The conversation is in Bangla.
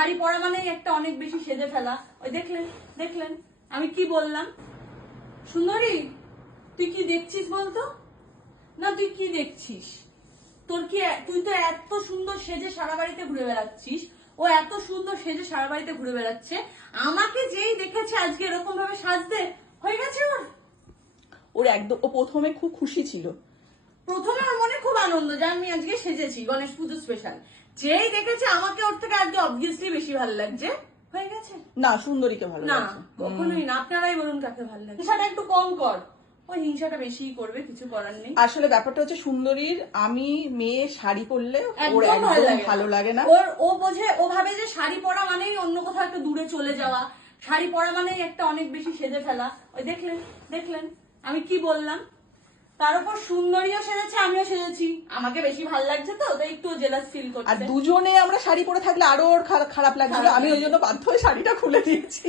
শাড়ি পরা মানেই একটা অনেক বেশি সেজে ফেলা। ওই দেখলেন দেখলেন আমি কি বললাম? সুন্দরী, তুই কি দেখছিস বলতো? না তুই কি দেখছিস? তোর কি, তুই তো এত সুন্দর সেজে সারা বাড়িতে ঘুরে বেড়াচ্ছিস, ও এত সুন্দর সেজে সারা বাড়িতে ঘুরে বেড়াচ্ছে, আমাকে যেই দেখেছে আজকে এরকম ভাবে সাজতে হয়ে গেছে ওর একদম, ও প্রথমে খুব খুশি ছিল। প্রথমে ওর মনে খুব আনন্দ যে আমি আজকে সেজেছি গণেশ পুজো স্পেশাল। যেই দেখেছে আমাকে ওর থেকে আজকে অবভিয়াসলি বেশি ভালো লাগছে, হয়ে গেছে। না, সুন্দরীকে ভালো না লাগছে। কখনোই না, আপনারাই বলুন কাকে ভালো লাগে। হিংসাটা একটু কম কর, ওই হিংসাটা বেশি করবে, কিছু করার নেই। আসলে ব্যাপারটা হচ্ছে সুন্দরীর, আমি মেয়ে শাড়ি পরলে ওর একদম একদম ভালো লাগে না। ও বোঝে, ও ভাবে যে শাড়ি পরা মানেই অন্য কোথাও একটা দূরে চলে যাওয়া, শাড়ি পরা মানেই একটা অনেক বেশি সেজে ফেলা। ওই দেখলেন দেখলেন আমি কি বললাম? তার উপর সুন্দরীও সেজেছে, আমিও সেজেছি, আমাকে বেশি ভালো লাগছে তো, তাই একটু জেলাস ফিল আর করছে। দুজনে আমরা শাড়ি পরে থাকলে আরো ওর খারাপ লাগছিল। আমি ওই জন্য বাধ্য হয়ে শাড়িটা খুলে দিয়েছি।